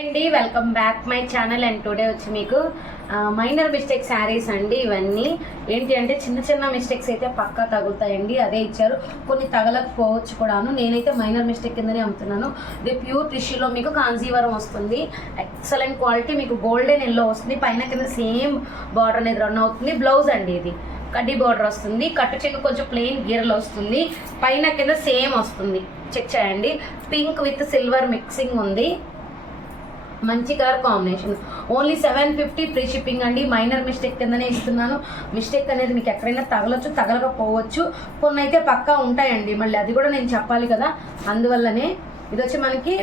అండి welcome back my channel. And today వచ్చి మీకు మైనర్ మిస్టేక్ శారీస్ అండి. ఇవన్నీ ఏంటి అంటే చిన్న చిన్న మిస్టేక్స్ అయితే పక్కా తగులుతాయండి, అదే ఇచ్చారు. కొన్ని తగలకపోవచ్చు కూడాను. నేనైతే మైనర్ మిస్టేక్ కిందనే అమ్ముతున్నాను. ఇది ప్యూర్ టిష్యూలో మీకు కాంజీవరం వస్తుంది. ఎక్సలెంట్ క్వాలిటీ, మీకు గోల్డెన్ ఎల్లో వస్తుంది. పైన కింద సేమ్ బార్డర్ అనేది రన్ అవుతుంది. బ్లౌజ్ అండి ఇది కడ్డీ బార్డర్ వస్తుంది. కట్టు చెక్క కొంచెం ప్లెయిన్ గీరలు వస్తుంది. పైన కింద సేమ్ వస్తుంది. చెక్ చేయండి. పింక్ విత్ సిల్వర్ మిక్సింగ్ ఉంది. మంచి colour combination. Only 750 free shipping అండి. మైనర్ మిస్టేక్ కిందనే ఇస్తున్నాను. మిస్టేక్ అనేది మీకు ఎక్కడైనా తగలొచ్చు, తగలకపోవచ్చు. కొన్ని అయితే పక్కా ఉంటాయండి, మళ్ళీ అది కూడా నేను చెప్పాలి కదా, అందువల్లనే. ఇది వచ్చి మనకి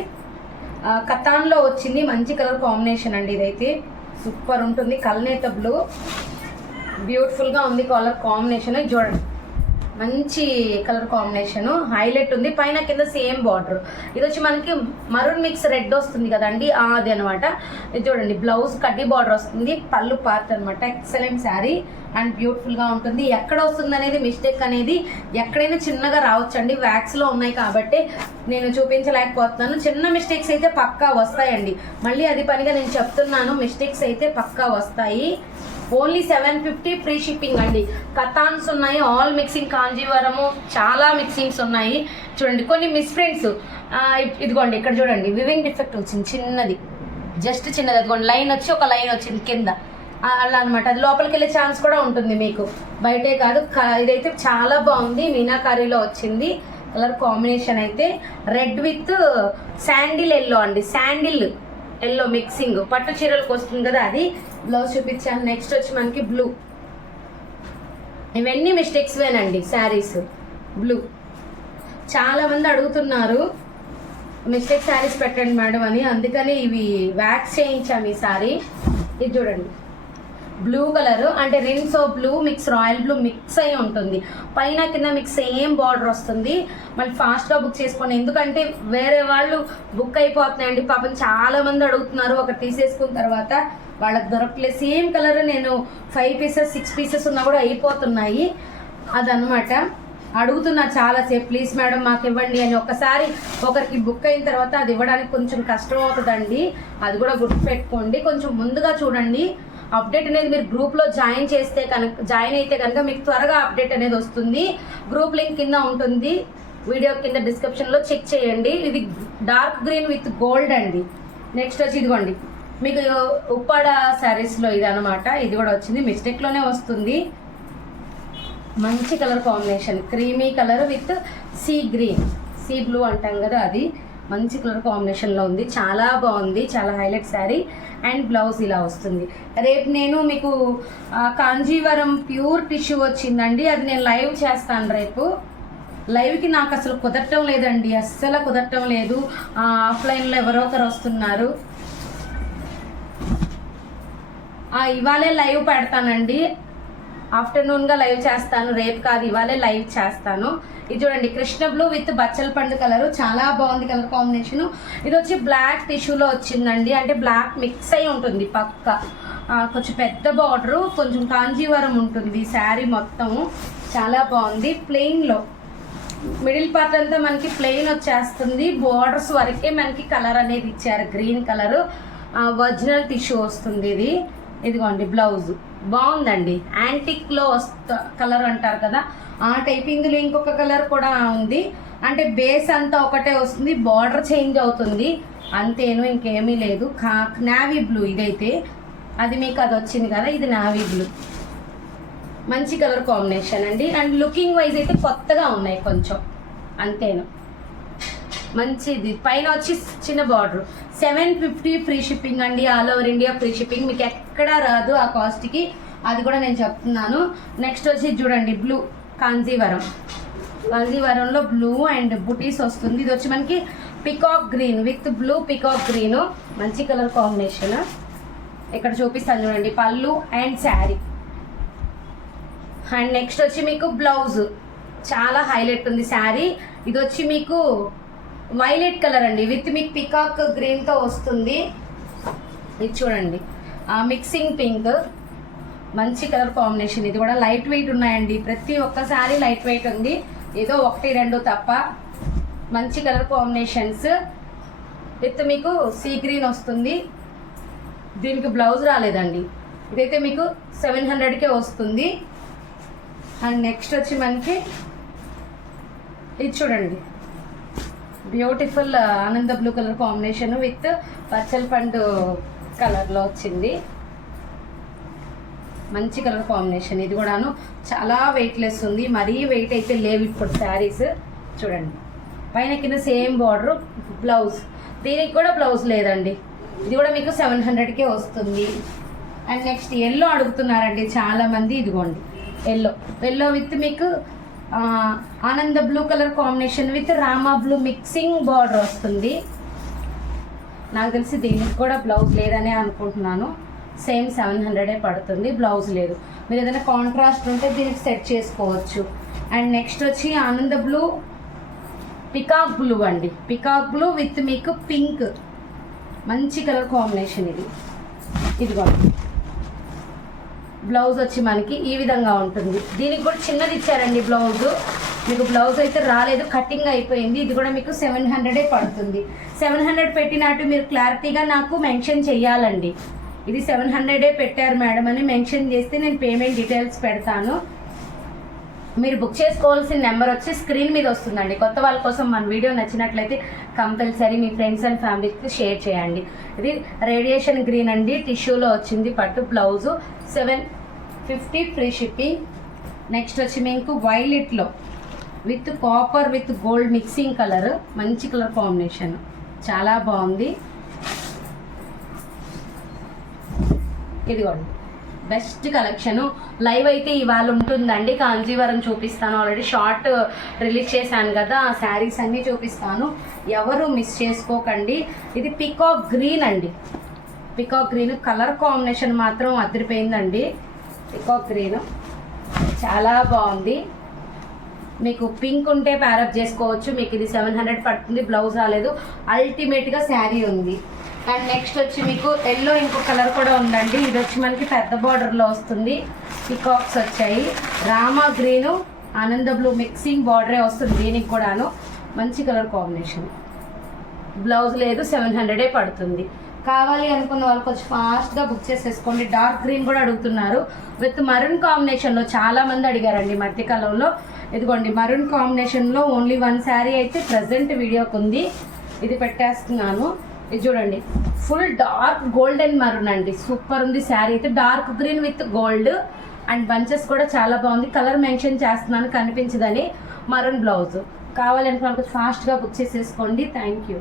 కతాన్లో వచ్చింది. మంచి కలర్ కాంబినేషన్ అండి. ఇదైతే సూపర్ ఉంటుంది. కల్నేత బ్లూ బ్యూటిఫుల్గా ఉంది కలర్ కాంబినేషన్. చూడండి, మంచి కలర్ కాంబినేషన్, హైలైట్ ఉంది. పైన కింద సేమ్ బార్డర్. ఇది వచ్చి మనకి మరూన్ మిక్స్ రెడ్ వస్తుంది కదండి, అది అనమాట. ఇది చూడండి, బ్లౌజ్ కడ్డీ బార్డర్ వస్తుంది. పళ్ళు పార్ట్ అనమాట. ఎక్సలెంట్ శారీ అండ్ బ్యూటిఫుల్గా ఉంటుంది. ఎక్కడ వస్తుంది అనేది మిస్టేక్ అనేది ఎక్కడైనా చిన్నగా రావచ్చండి. వ్యాక్స్లో ఉన్నాయి కాబట్టి నేను చూపించలేకపోతున్నాను. చిన్న మిస్టేక్స్ అయితే పక్కా వస్తాయండి. మళ్ళీ అది పనిగా నేను చెప్తున్నాను, మిస్టేక్స్ అయితే పక్కా వస్తాయి. ఓన్లీ 750 ఫ్రీ షిప్పింగ్ అండి. కతాన్స్ ఉన్నాయి, ఆల్ మిక్సింగ్, కాంజీవరము, చాలా మిక్సింగ్స్ ఉన్నాయి. చూడండి, కొన్ని మిస్ప్రింట్స్ ఇదిగోండి, ఇక్కడ చూడండి వివింగ్ డిఫెక్ట్ వచ్చింది, చిన్నది, జస్ట్ చిన్నది. అదిగోండి, లైన్ వచ్చి ఒక లైన్ వచ్చింది కింద, అలా అనమాట. అది లోపలికి వెళ్ళే ఛాన్స్ కూడా ఉంటుంది మీకు, బయటే కాదు. ఇదైతే చాలా బాగుంది. మీనాకారీలో వచ్చింది. కలర్ కాంబినేషన్ అయితే రెడ్ విత్ శాండిల్ ఎల్లో అండి. శాండిల్ ఎల్లో మిక్సింగ్, పట్టు చీరలకు వస్తుంది కదా, అది. బ్లౌజ్ చూపించాను. నెక్స్ట్ వచ్చి మనకి బ్లూ. ఇవన్నీ మిస్టేక్స్ వేనండి శారీస్. బ్లూ చాలా మంది అడుగుతున్నారు మిస్టేక్ శారీస్ పెట్టండి మేడం అని, అందుకని ఇవి వ్యాక్స్ చేయించాము ఈ సారీ. ఇది చూడండి, బ్లూ కలర్ అంటే rinse of blue mix royal blue mix అయి ఉంటుంది. పైన కింద మీకు సేమ్ బార్డర్ వస్తుంది. మళ్ళీ ఫాస్ట్గా బుక్ చేసుకోండి, ఎందుకంటే వేరే వాళ్ళు బుక్ అయిపోతున్నాయండి. పాపం చాలా మంది అడుగుతున్నారు. ఒకటి తీసేసుకున్న తర్వాత వాళ్ళకి దొరకలేదు. సేమ్ కలర్ నేను 5 పీసెస్ 6 పీసెస్ ఉన్నా కూడా అయిపోతున్నాయి. అదనమాట. అడుగుతున్నా చాలాసేపు, ప్లీజ్ మేడం మాకు ఇవ్వండి అని. ఒకసారి ఒకరికి బుక్ అయిన తర్వాత అది ఇవ్వడానికి కొంచెం కష్టం అవుతుందండి, అది కూడా గుర్తుపెట్టుకోండి. కొంచెం ముందుగా చూడండి. అప్డేట్ అనేది మీరు గ్రూప్లో జాయిన్ అయితే కనుక మీకు త్వరగా అప్డేట్ అనేది వస్తుంది. గ్రూప్ లింక్ కింద ఉంటుంది, వీడియో కింద డిస్క్రిప్షన్లో చెక్ చేయండి. ఇది డార్క్ గ్రీన్ విత్ గోల్డ్ అండి. నెక్స్ట్ వచ్చి ఇదిగోండి, మీకు ఉప్పాడ శారీస్లో ఇది అనమాట. ఇది కూడా వచ్చింది, మిస్టేక్లోనే వస్తుంది. మంచి colour combination, creamy colour with sea green, sea blue అంటాం కదా, అది మంచి కలర్ కాంబినేషన్లో ఉంది. చాలా బాగుంది, చాలా హైలైట్ శారీ. అండ్ బ్లౌజ్ ఇలా వస్తుంది. రేపు నేను మీకు కాంజీవరం ప్యూర్ టిష్యూ వచ్చిందండి, అది నేను లైవ్ చేస్తాను రేపు. లైవ్కి నాకు అసలు కుదరటం లేదండి, అస్సలు కుదరటం లేదు. ఆఫ్లైన్లో ఎవరో ఒకరు వస్తున్నారు. ఇవాళే లైవ్ పెడతానండి, ఆఫ్టర్నూన్గా లైవ్ చేస్తాను. రేపు కాదు, ఇవాళే లైవ్ చేస్తాను. ఇది చూడండి, కృష్ణ బ్లూ విత్ బచ్చల పండు కలరు, చాలా బాగుంది కలర్ కాంబినేషను. ఇది వచ్చి బ్లాక్ టిష్యూలో వచ్చిందండి, అంటే బ్లాక్ మిక్స్ అయి ఉంటుంది పక్క. కొంచెం పెద్ద బార్డరు, కొంచెం కాంజీవరం ఉంటుంది శారీ మొత్తము. చాలా బాగుంది. ప్లెయిన్లో మిడిల్ పార్ట్ అంతా మనకి ప్లెయిన్ వచ్చేస్తుంది. బార్డర్స్ వరకే మనకి కలర్ అనేది ఇచ్చారు, గ్రీన్ కలరు. ఒరిజినల్ టిష్యూ వస్తుంది ఇది. ఇదిగోండి బ్లౌజ్ బాగుందండి. యాంటిక్లో కలర్ అంటారు కదా, ఆ టైప్. ఇందులో ఇంకొక కలర్ కూడా ఉంది, అంటే బేస్ అంతా ఒకటే వస్తుంది, బార్డర్ చేంజ్ అవుతుంది అంతేను, ఇంకేమీ లేదు. నావీ బ్లూ ఇదైతే, అది మీకు అది వచ్చింది కదా, ఇది నావీ బ్లూ. మంచి కలర్ కాంబినేషన్ అండి. అండ్ లుకింగ్ వైజ్ అయితే కొత్తగా ఉన్నాయి కొంచెం, అంతేను. మంచిది. పైన వచ్చి చిన్న బార్డర్. 750 ఫ్రీ షిప్పింగ్ అండి. All over India free shipping, మీకు ఎక్కడా రాదు ఆ కాస్ట్కి, అది కూడా నేను చెప్తున్నాను. నెక్స్ట్ వచ్చి చూడండి, బ్లూ కాంజీవరంలో బ్లూ అండ్ బుటీస్ వస్తుంది. ఇది వచ్చి మనకి peacock green with blue peacock green, మంచి కలర్ కాంబినేషన్. ఇక్కడ చూపిస్తాను చూడండి, పళ్ళు అండ్ శారీ. అండ్ నెక్స్ట్ వచ్చి మీకు బ్లౌజ్ చాలా హైలైట్ ఉంది శారీ. ఇది వచ్చి మీకు వైలెట్ కలర్ అండి, విత్ మీకు పికాక్ గ్రీన్తో వస్తుంది. ఇది చూడండి, మిక్సింగ్ పింక్, మంచి కలర్ కాంబినేషన్. ఇది కూడా లైట్ వెయిట్ ఉన్నాయండి, ప్రతి ఒక్క శారీ లైట్ వెయిట్ ఉంది, ఏదో 1 2 తప్ప. మంచి కలర్ కాంబినేషన్స్. విత్ మీకు సీ గ్రీన్ వస్తుంది. దీనికి బ్లౌజ్ రాలేదండి. ఇదైతే మీకు 700కే వస్తుంది. అండ్ నెక్స్ట్ వచ్చి మనకి ఇది చూడండి, బ్యూటిఫుల్ ఆనంద బ్లూ కలర్ కాంబినేషన్ విత్ పచ్చల పండు కలర్లో వచ్చింది. మంచి కలర్ కాంబినేషన్. ఇది కూడాను చాలా వెయిట్లెస్ ఉంది, మరీ వెయిట్ అయితే లేవు ఇప్పుడు శారీస్. చూడండి, పైన కింద సేమ్ బార్డర్, బ్లౌజ్. దీనికి కూడా బ్లౌజ్ లేదండి. ఇది కూడా మీకు 700కే వస్తుంది. అండ్ నెక్స్ట్ ఎల్లో అడుగుతున్నారండి చాలామంది. ఇదిగోండి ఎల్లో విత్ మీకు ఆనంద blue colour combination with Rama blue mixing border వస్తుంది. నాకు తెలిసి దీనికి కూడా బ్లౌజ్ లేదనే అనుకుంటున్నాను. సేమ్ 700 పడుతుంది, బ్లౌజ్ లేదు. మీరు ఏదైనా కాంట్రాస్ట్ ఉంటే దీనికి సెట్ చేసుకోవచ్చు. అండ్ నెక్స్ట్ వచ్చి ఆనంద బ్లూ పికాక్ బ్లూ అండి. పికాక్ బ్లూ విత్ మీకు పింక్, మంచి కలర్ కాంబినేషన్ ఇది. ఇదిగోండి, బ్లౌజ్ వచ్చి మనకి ఈ విధంగా ఉంటుంది. దీనికి కూడా చిన్నది ఇచ్చారండి బ్లౌజ్. మీకు బ్లౌజ్ అయితే రాలేదు, కటింగ్ అయిపోయింది. ఇది కూడా మీకు 700 పడుతుంది. 700 పెట్టినట్టు మీరు క్లారిటీగా నాకు మెన్షన్ చెయ్యాలండి. ఇది 700 పెట్టారు మేడం అని మెన్షన్ చేస్తే నేను పేమెంట్ డీటెయిల్స్ పెడతాను. మీరు బుక్ చేసుకోవాల్సిన నెంబర్ వచ్చి స్క్రీన్ మీద వస్తుందండి. కొత్త వాళ్ళ కోసం మన వీడియో నచ్చినట్లయితే కంపల్సరీ మీ ఫ్రెండ్స్ అండ్ ఫ్యామిలీకి షేర్ చేయండి. ఇది రేడియేషన్ గ్రీన్ అండి, టిష్యూలో వచ్చింది పట్టు. Blouse 750 free shipping. నెక్స్ట్ వచ్చి మీకు వైలెట్లో with copper with gold mixing colour, మంచి కలర్ కాంబినేషన్, చాలా బాగుంది. ఇదిగోండి, బెస్ట్ కలెక్షను. లైవ్ అయితే ఇవాళ ఉంటుందండి. కాంజీవరం చూపిస్తాను, ఆల్రెడీ షార్ట్ రిలీజ్ చేశాను కదా, ఆ శారీస్ అన్నీ చూపిస్తాను. ఎవరు మిస్ చేసుకోకండి. ఇది పికాక్ గ్రీన్ అండి. పికాక్ గ్రీన్ కలర్ కాంబినేషన్ మాత్రం అదిరిపోయిందండి. పికాక్ గ్రీన్ చాలా బాగుంది. మీకు పింక్ ఉంటే ప్యారప్ చేసుకోవచ్చు. మీకు ఇది 700 పడుతుంది, బ్లౌజ్ రాలేదు. అల్టిమేట్గా శారీ ఉంది. అండ్ నెక్స్ట్ వచ్చి మీకు ఎల్లో ఇంకో కలర్ కూడా ఉందండి. ఇది వచ్చి మనకి పెద్ద బార్డర్లో వస్తుంది. పికాక్స్ వచ్చాయి. రామా గ్రీను ఆనంద బ్లూ మిక్సింగ్ బార్డరే వస్తుంది దీనికి కూడాను. మంచి కలర్ కాంబినేషన్. బ్లౌజ్ లేదు, 700 పడుతుంది. కావాలి అనుకున్న వాళ్ళకి వచ్చి ఫాస్ట్గా బుక్ చేసేసుకోండి. డార్క్ గ్రీన్ కూడా అడుగుతున్నారు విత్ మరూన్ కాంబినేషన్లో చాలామంది అడిగారండి మధ్యకాలంలో. ఇదిగోండి, మరూన్ కాంబినేషన్లో ఓన్లీ 1 శారీ అయితే ప్రజెంట్ వీడియోకి ఉంది. ఇది పెట్టేస్తున్నాను. ఇది చూడండి, ఫుల్ డార్క్ గోల్డెన్ మరూన్ అండి. సూపర్ ఉంది శారీ అయితే. Dark green with gold and bunches కూడా చాలా బాగుంది. కలర్ మెన్షన్ చేస్తున్నాను కనిపించదని. మరూన్ బ్లౌజ్ కావాలనుకున్న వాళ్ళకి ఫాస్ట్గా బుక్ చేసేసుకోండి. Thank you.